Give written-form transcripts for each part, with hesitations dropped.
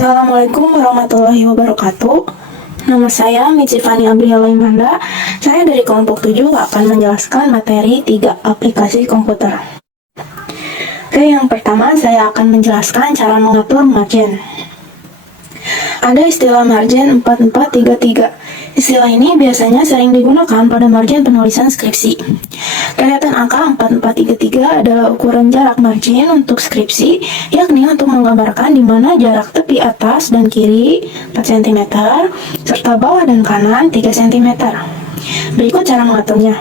Assalamualaikum warahmatullahi wabarakatuh. Nama saya Mitsifani Abriela Imanda. Saya dari kelompok 7 akan menjelaskan materi 3 aplikasi komputer. Oke, yang pertama saya akan menjelaskan cara mengatur margin. Ada istilah margin 4433. Istilah ini biasanya sering digunakan pada margin penulisan skripsi. Deretan angka 4433 adalah ukuran jarak margin untuk skripsi, yakni untuk menggambarkan di mana jarak tepi atas dan kiri 4 cm, serta bawah dan kanan 3 cm. Berikut cara mengaturnya.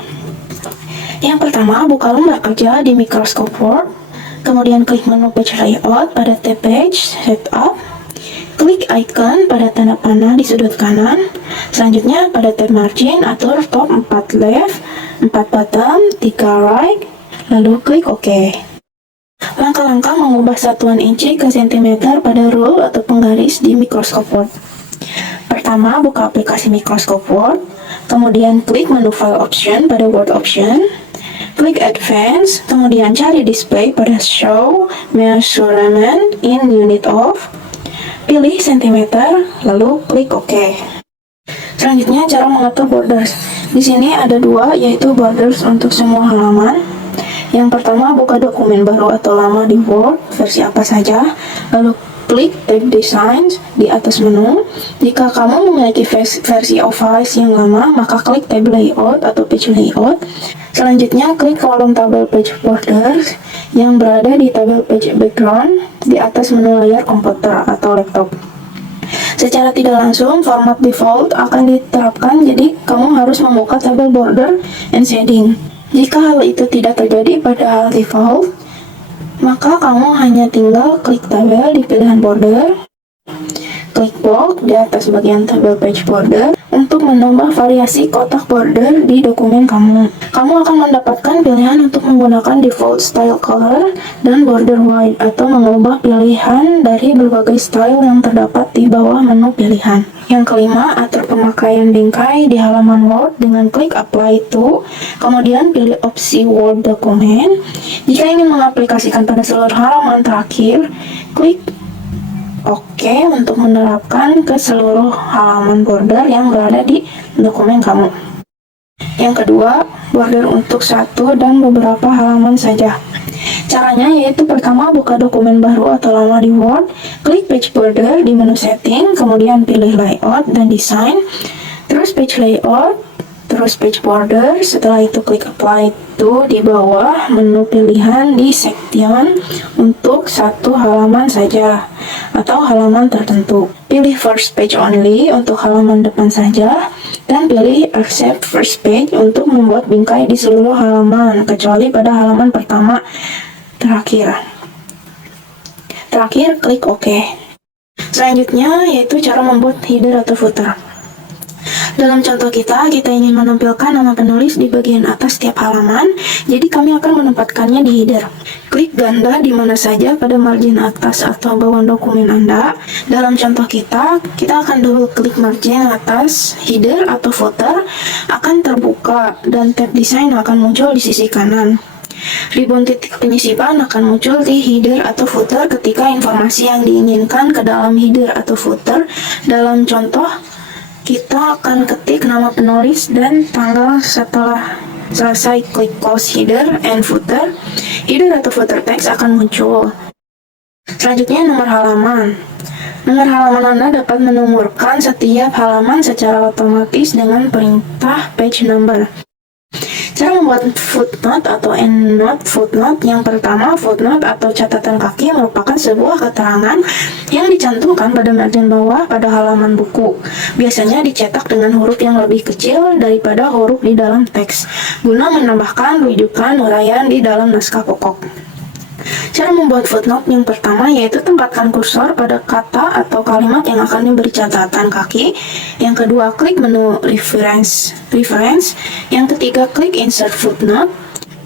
Yang pertama, buka lembar kerja di Microsoft Word, kemudian klik menu Page Layout pada tab Page Setup, klik icon pada tanda panah di sudut kanan. Selanjutnya pada tab Margin, atur top 4 left, 4 bottom, 3 right, lalu klik OK. Langkah-langkah mengubah satuan inci ke cm pada rule atau penggaris di Microsoft Word. Pertama, buka aplikasi Microsoft Word, kemudian klik menu File Option pada Word Option, klik Advanced, kemudian cari Display pada Show Measurement in Unit of, pilih cm, lalu klik OK. Selanjutnya cara mengatur borders. Di sini ada dua, yaitu borders untuk semua halaman. Yang pertama, buka dokumen baru atau lama di Word, versi apa saja, lalu klik tab Designs di atas menu. Jika kamu memiliki versi Office yang lama, maka klik tab Layout atau Page Layout. Selanjutnya, klik kolom tabel Page Borders yang berada di tabel Page Background di atas menu layar komputer atau laptop. Secara tidak langsung, format default akan diterapkan, jadi kamu harus membuka tabel Border and Shading. Jika hal itu tidak terjadi pada default, maka kamu hanya tinggal klik tabel di pilihan border, klik bold di atas bagian tabel page border untuk menambah variasi kotak border di dokumen kamu. Kamu akan mendapatkan pilihan untuk menggunakan default style color dan border wide, atau mengubah pilihan dari berbagai style yang terdapat di bawah menu pilihan. Yang kelima, atur pemakaian bingkai di halaman Word dengan klik Apply to, kemudian pilih opsi Word Document. Jika ingin mengaplikasikan pada seluruh halaman terakhir, klik OK untuk menerapkan ke seluruh halaman border yang berada di dokumen kamu. Yang kedua, border untuk satu dan beberapa halaman saja. Caranya yaitu pertama, buka dokumen baru atau lama di Word, klik Page Border di menu Setting, kemudian pilih Layout dan Design, terus Page Layout, terus Page Border. Setelah itu klik Apply to di bawah menu pilihan di Section untuk satu halaman saja atau halaman tertentu. Pilih First Page Only untuk halaman depan saja, dan pilih Accept First Page untuk membuat bingkai di seluruh halaman, kecuali pada halaman pertama terakhir. Klik OK. Selanjutnya yaitu cara membuat header atau footer. Dalam contoh kita ingin menampilkan nama penulis di bagian atas setiap halaman, jadi kami akan menempatkannya di header. Klik ganda di mana saja pada margin atas atau bawah dokumen Anda. Dalam contoh kita akan double klik margin atas, header atau footer akan terbuka, dan tab desain akan muncul di sisi kanan. Ribbon titik penyisipan akan muncul di header atau footer ketika informasi yang diinginkan ke dalam header atau footer. Dalam contoh, kita akan ketik nama penulis dan tanggal. Setelah selesai klik close header and footer, header atau footer text akan muncul. Selanjutnya, nomor halaman. Nomor halaman Anda dapat menomorkan setiap halaman secara otomatis dengan perintah page number. Cara membuat footnote atau endnote. Footnote yang pertama, footnote atau catatan kaki merupakan sebuah keterangan yang dicantumkan pada margin bawah pada halaman buku. Biasanya dicetak dengan huruf yang lebih kecil daripada huruf di dalam teks, guna menambahkan rujukan uraian di dalam naskah pokok. Cara membuat footnote yang pertama yaitu tempatkan kursor pada kata atau kalimat yang akan diberi catatan kaki. Yang kedua, klik menu reference. Yang ketiga, klik insert footnote.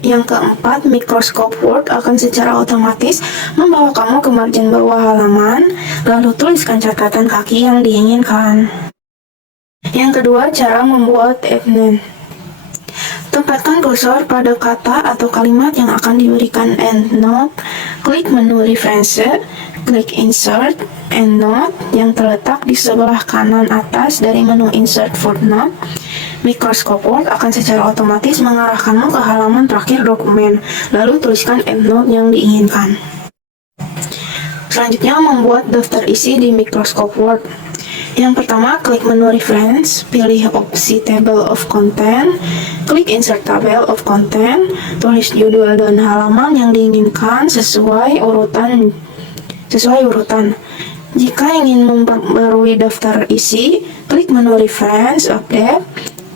Yang keempat, Microsoft Word akan secara otomatis membawa kamu ke margin bawah halaman, lalu tuliskan catatan kaki yang diinginkan. Yang kedua, cara membuat endnote. Tempatkan kursor pada kata atau kalimat yang akan diberikan endnote, klik menu reference, klik Insert EndNote yang terletak di sebelah kanan atas dari menu Insert Footnote. Microscope Word akan secara otomatis mengarahkanmu ke halaman terakhir dokumen, lalu tuliskan EndNote yang diinginkan. Selanjutnya, membuat daftar isi di Microscope Word. Yang pertama, klik menu Reference, pilih opsi Table of Content, klik Insert Table of Content, tulis judul dan halaman yang diinginkan sesuai urutan. Jika ingin memperbarui daftar isi, klik menu Reference, Update,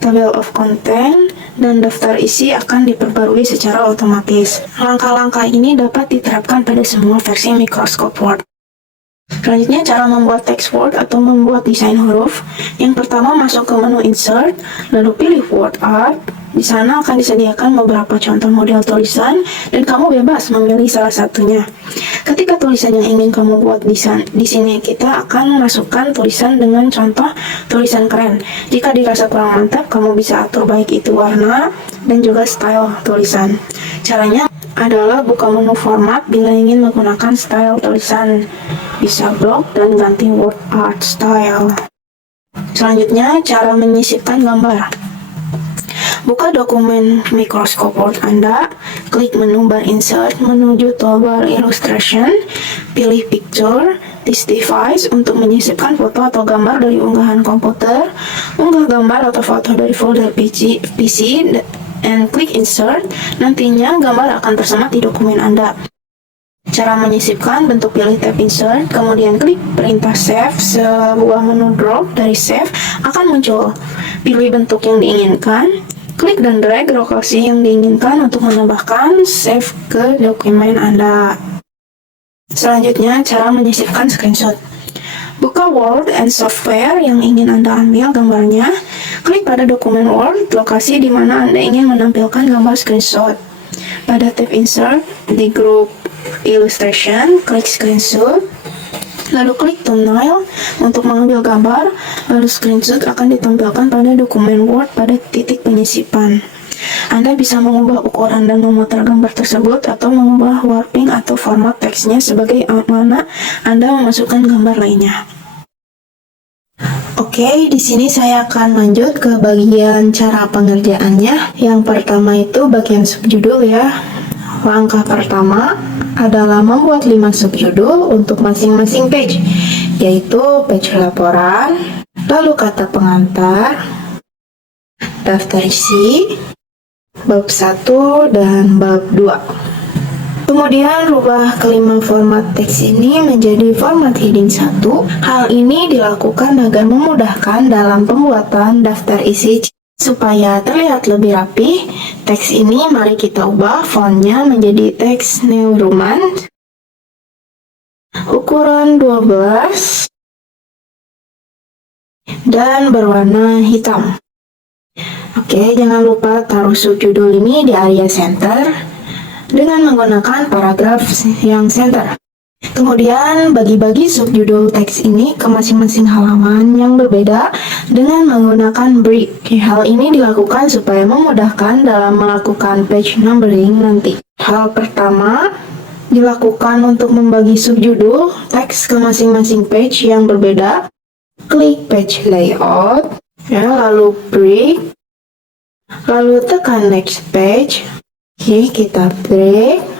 Table of Content, dan daftar isi akan diperbarui secara otomatis. Langkah-langkah ini dapat diterapkan pada semua versi Microscope Word. Selanjutnya, cara membuat text word atau membuat desain huruf. Yang pertama, masuk ke menu Insert, lalu pilih Word Art. Di sana akan disediakan beberapa contoh model tulisan, dan kamu bebas memilih salah satunya. Ketika tulisan yang ingin kamu buat di sini, kita akan masukkan tulisan dengan contoh tulisan keren. Jika dirasa kurang mantap, kamu bisa atur baik itu warna dan juga style tulisan. Caranya adalah buka menu format bila ingin menggunakan style tulisan. Bisa blok dan ganti word art style. Selanjutnya, cara menyisipkan gambar. Buka dokumen Microscope Word Anda, klik menu bar Insert menuju toolbar Illustration, pilih Picture, this device untuk menyisipkan foto atau gambar dari unggahan komputer, unggah gambar atau foto dari folder PC, and klik Insert. Nantinya gambar akan tersemat di dokumen Anda. Cara menyisipkan, bentuk pilih tab Insert, kemudian klik perintah Save. Sebuah menu drop dari Save akan muncul. Pilih bentuk yang diinginkan, klik dan drag lokasi yang diinginkan untuk menambahkan save ke dokumen Anda. Selanjutnya, cara menyisipkan screenshot. Buka Word and Software yang ingin Anda ambil gambarnya, klik pada dokumen Word, lokasi di mana Anda ingin menampilkan gambar screenshot. Pada tab Insert, di grup Illustration, klik Screenshot, lalu klik Thumbnail untuk mengambil gambar, lalu screenshot akan ditampilkan pada dokumen Word pada titik penyisipan. Anda bisa mengubah ukuran dan memutar gambar tersebut atau mengubah warping atau format teksnya sebagai mana Anda memasukkan gambar lainnya. Oke, di sini saya akan lanjut ke bagian cara pengerjaannya. Yang pertama itu bagian subjudul ya. Langkah pertama adalah membuat 5 subjudul untuk masing-masing page, yaitu page laporan, lalu kata pengantar, daftar isi, bab 1 dan bab 2. Kemudian rubah kelima format teks ini menjadi format heading 1. Hal ini dilakukan agar memudahkan dalam pembuatan daftar isi. Supaya terlihat lebih rapi, teks ini mari kita ubah fontnya menjadi teks New Roman, ukuran 12, dan berwarna hitam. Oke, jangan lupa taruh subjudul ini di area center dengan menggunakan paragraf yang center. Kemudian bagi-bagi subjudul teks ini ke masing-masing halaman yang berbeda dengan menggunakan break. Hal ini dilakukan supaya memudahkan dalam melakukan page numbering nanti. Hal pertama dilakukan untuk membagi subjudul teks ke masing-masing page yang berbeda. Klik page layout, ya, lalu break, lalu tekan next page. Oke, kita break.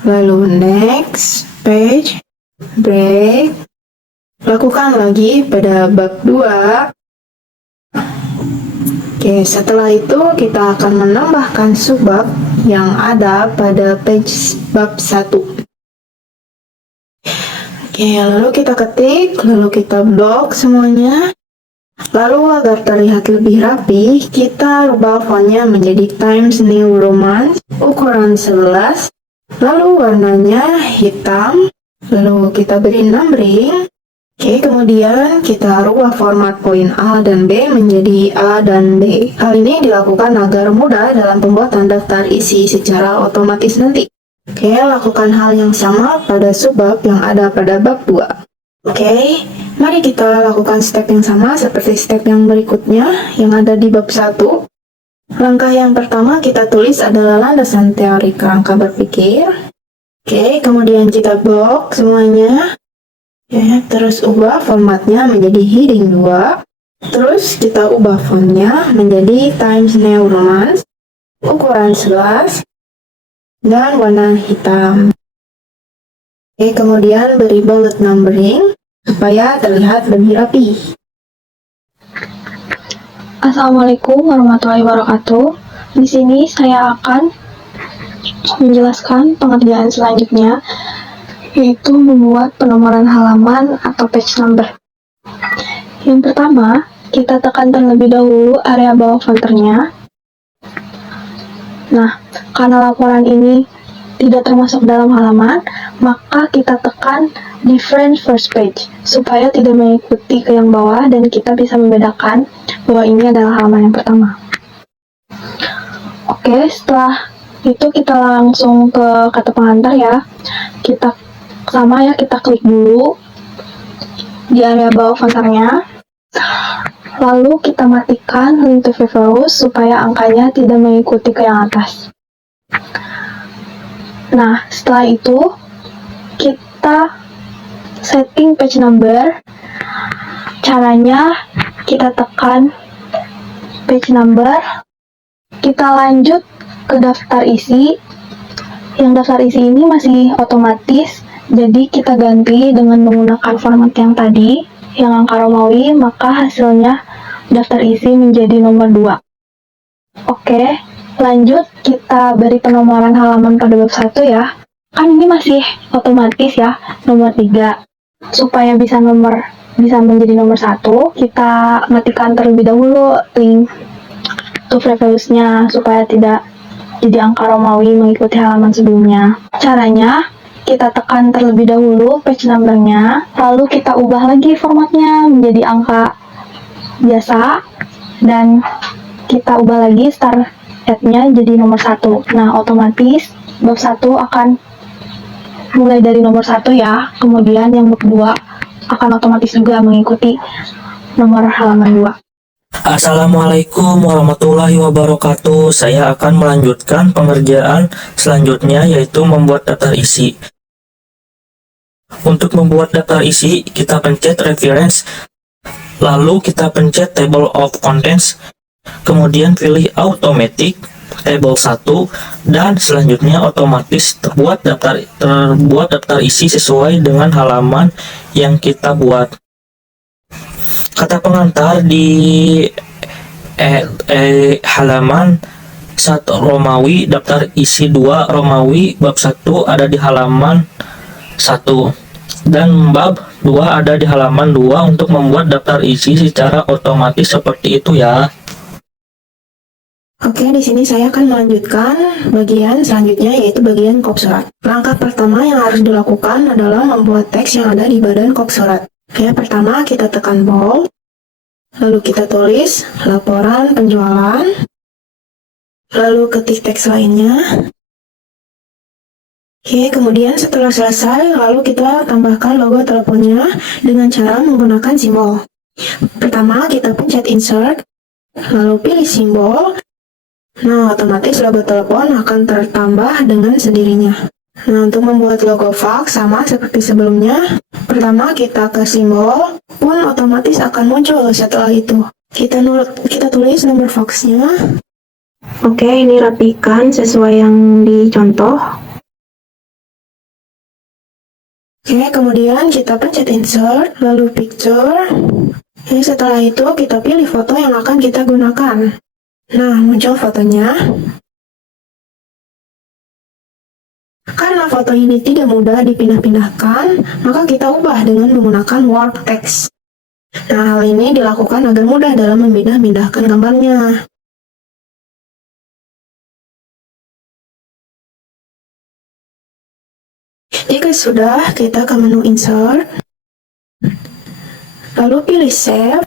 Lalu next page, break, lakukan lagi pada bab 2. Oke, setelah itu kita akan menambahkan subbab yang ada pada page bab 1. Oke, lalu kita ketik, lalu kita blok semuanya. Lalu agar terlihat lebih rapi, kita rubah fontnya menjadi Times New Roman, ukuran 11. Lalu warnanya hitam, lalu kita beri numbering. Oke, kemudian kita rubah format poin A dan B menjadi A dan B. Hal ini dilakukan agar mudah dalam pembuatan daftar isi secara otomatis nanti. Oke, lakukan hal yang sama pada subbab yang ada pada bab 2. Oke, mari kita lakukan step yang sama seperti step yang berikutnya yang ada di bab 1. Langkah yang pertama kita tulis adalah landasan teori kerangka berpikir. Oke, kemudian kita blok semuanya. Ya, terus ubah formatnya menjadi heading 2. Terus kita ubah fontnya menjadi Times New Roman, ukuran 11, dan warna hitam. Oke, kemudian beri bullet numbering supaya terlihat lebih rapi. Assalamualaikum warahmatullahi wabarakatuh. Di sini saya akan menjelaskan pengerjaan selanjutnya, yaitu membuat penomoran halaman atau page number. Yang pertama, kita tekan terlebih dahulu area bawah fonternya. Nah, karena laporan ini tidak termasuk dalam halaman, maka kita tekan different first page supaya tidak mengikuti ke yang bawah dan kita bisa membedakan bahwa ini adalah halaman yang pertama. Oke, setelah itu kita langsung ke kata pengantar ya. Kita klik dulu di area bawah fonternya. Lalu kita matikan link to Vivarius supaya angkanya tidak mengikuti ke yang atas. Nah, setelah itu kita setting page number. Caranya kita tekan page number, kita lanjut ke daftar isi. Yang daftar isi ini masih otomatis, jadi kita ganti dengan menggunakan format yang tadi, yang angka Romawi, maka hasilnya daftar isi menjadi nomor 2. Oke, lanjut kita beri penomoran halaman pada bab 1 ya. Kan ini masih otomatis ya, nomor 3. Supaya bisa menjadi nomor 1, kita matikan terlebih dahulu link to Vivariusnya supaya tidak jadi angka Romawi mengikuti halaman sebelumnya. Caranya, kita tekan terlebih dahulu page numbernya, lalu kita ubah lagi formatnya menjadi angka biasa, dan kita ubah lagi start at-nya jadi nomor 1. Nah, otomatis bab 1 akan mulai dari nomor 1 ya, kemudian yang bab 2 akan otomatis juga mengikuti nomor halaman 2. Assalamualaikum warahmatullahi wabarakatuh. Saya akan melanjutkan pengerjaan selanjutnya, yaitu membuat daftar isi. Untuk membuat daftar isi, kita pencet reference, lalu kita pencet table of contents, kemudian pilih automatic table 1, dan selanjutnya otomatis terbuat daftar isi sesuai dengan halaman yang kita buat. Kata pengantar di halaman 1 Romawi, daftar isi 2 Romawi, bab 1 ada di halaman 1 dan bab 2 ada di halaman 2 untuk membuat daftar isi secara otomatis seperti itu ya. Oke, di sini saya akan melanjutkan bagian selanjutnya, yaitu bagian kop surat. Langkah pertama yang harus dilakukan adalah membuat teks yang ada di badan kop surat. Oke, pertama kita tekan bold, lalu kita tulis laporan penjualan, lalu ketik teks lainnya. Oke, kemudian setelah selesai, lalu kita tambahkan logo teleponnya dengan cara menggunakan simbol. Pertama, kita pencet insert, lalu pilih simbol. Nah, otomatis logo telepon akan tertambah dengan sendirinya. Nah, untuk membuat logo fax sama seperti sebelumnya, pertama kita ke simbol, pun otomatis akan muncul setelah itu. Kita tulis nomor faxnya. Oke, ini rapikan sesuai yang dicontoh. Oke, kemudian kita pencet insert, lalu picture. Setelah itu kita pilih foto yang akan kita gunakan. Nah, muncul fotonya. Karena foto ini tidak mudah dipindah-pindahkan, maka kita ubah dengan menggunakan warp text. Nah, hal ini dilakukan agar mudah dalam memindah-pindahkan gambarnya. Jika sudah, kita ke menu insert, lalu pilih save,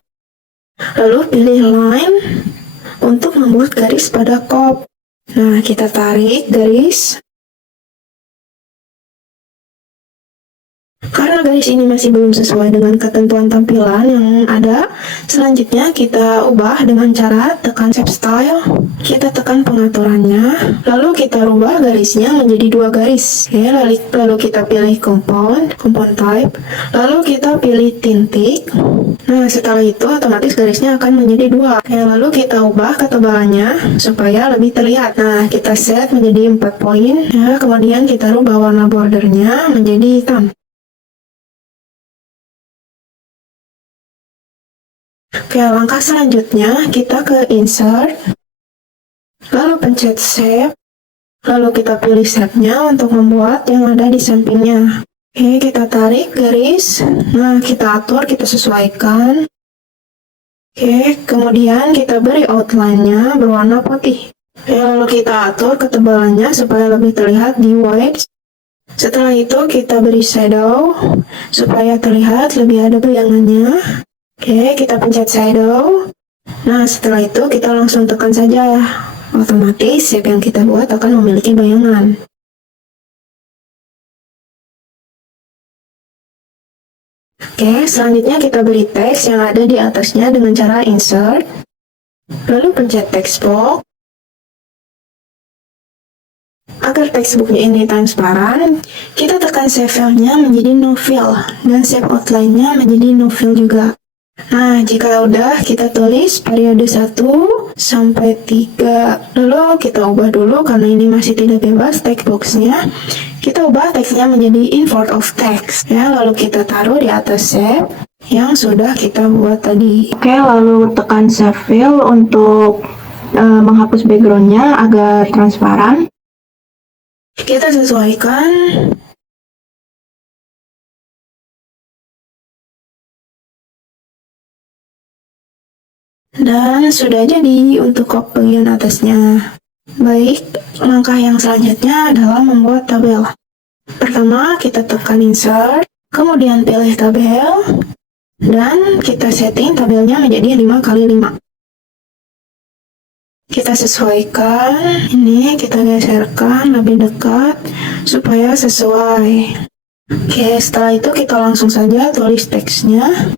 lalu pilih line untuk membuat garis pada kop. Nah, kita tarik garis. Karena garis ini masih belum sesuai dengan ketentuan tampilan yang ada, selanjutnya kita ubah dengan cara tekan Shape Style. Kita tekan pengaturannya, lalu kita rubah garisnya menjadi 2 garis. Oke, lalu kita pilih Compound Type, lalu kita pilih titik. Nah, setelah itu otomatis garisnya akan menjadi 2. Oke, lalu kita ubah ketebalannya supaya lebih terlihat. Nah, kita set menjadi 4 poin. Ya, kemudian kita rubah warna bordernya menjadi hitam. Oke, langkah selanjutnya kita ke Insert, lalu pencet Shape, lalu kita pilih shape-nya untuk membuat yang ada di sampingnya. Oke, kita tarik garis, nah kita atur, kita sesuaikan. Oke, kemudian kita beri outline-nya berwarna putih. Oke, lalu kita atur ketebalannya supaya lebih terlihat di white. Setelah itu kita beri shadow supaya terlihat lebih ada bayangannya. Oke, kita pencet shadow. Nah, setelah itu kita langsung tekan saja. Otomatis shape yang kita buat akan memiliki bayangan. Oke, selanjutnya kita beri teks yang ada di atasnya dengan cara insert. Lalu pencet text box. Agar textbooknya ini transparan, kita tekan save file-nya menjadi no fill dan save outline-nya menjadi no fill juga. Nah, jika udah, kita tulis periode 1 sampai 3. Lalu kita ubah dulu karena ini masih tidak bebas text box-nya. Kita ubah teksnya menjadi import of text. Ya, lalu kita taruh di atas save yang sudah kita buat tadi. Oke, lalu tekan save file untuk menghapus background-nya agar transparan. Kita sesuaikan. Dan sudah jadi untuk kop bagian atasnya. Baik, langkah yang selanjutnya adalah membuat tabel. Pertama, kita tekan insert, kemudian pilih tabel, dan kita setting tabelnya menjadi 5x5. Kita sesuaikan, ini kita geserkan lebih dekat supaya sesuai. Oke, setelah itu kita langsung saja tulis teksnya.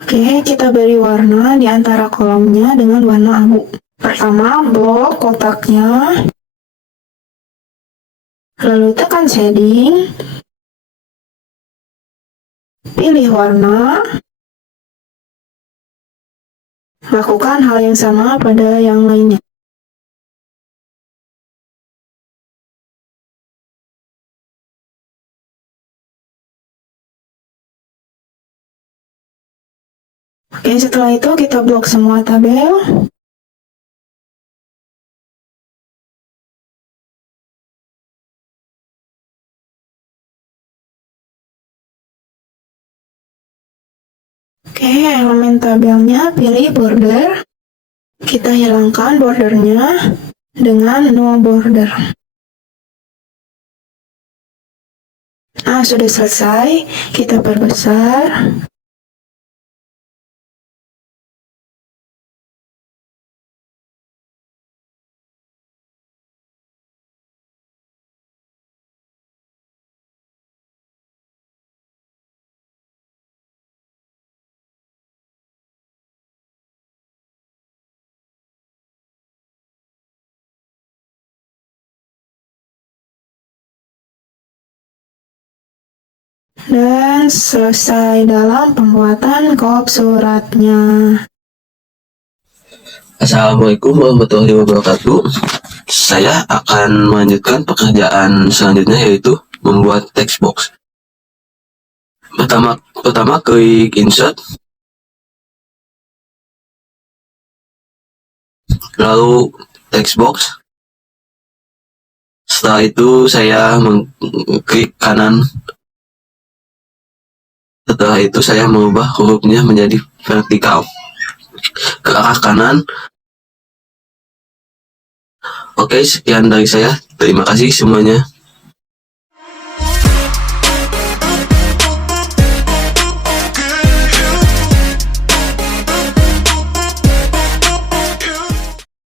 Oke, kita beri warna di antara kolomnya dengan warna abu. Pertama, blok kotaknya. Lalu tekan shading. Pilih warna. Lakukan hal yang sama pada yang lainnya. Oke, setelah itu kita blok semua tabel. Oke, elemen tabelnya pilih border. Kita hilangkan bordernya dengan no border. Nah, sudah selesai. Kita perbesar. Dan selesai dalam pembuatan kop suratnya. Assalamualaikum warahmatullahi wabarakatuh. Saya akan melanjutkan pekerjaan selanjutnya, yaitu membuat text box. Pertama klik insert, lalu text box. Setelah itu saya mengklik kanan. Setelah itu saya mengubah hurufnya menjadi vertikal ke arah kanan. Oke, sekian dari saya. Terima kasih semuanya.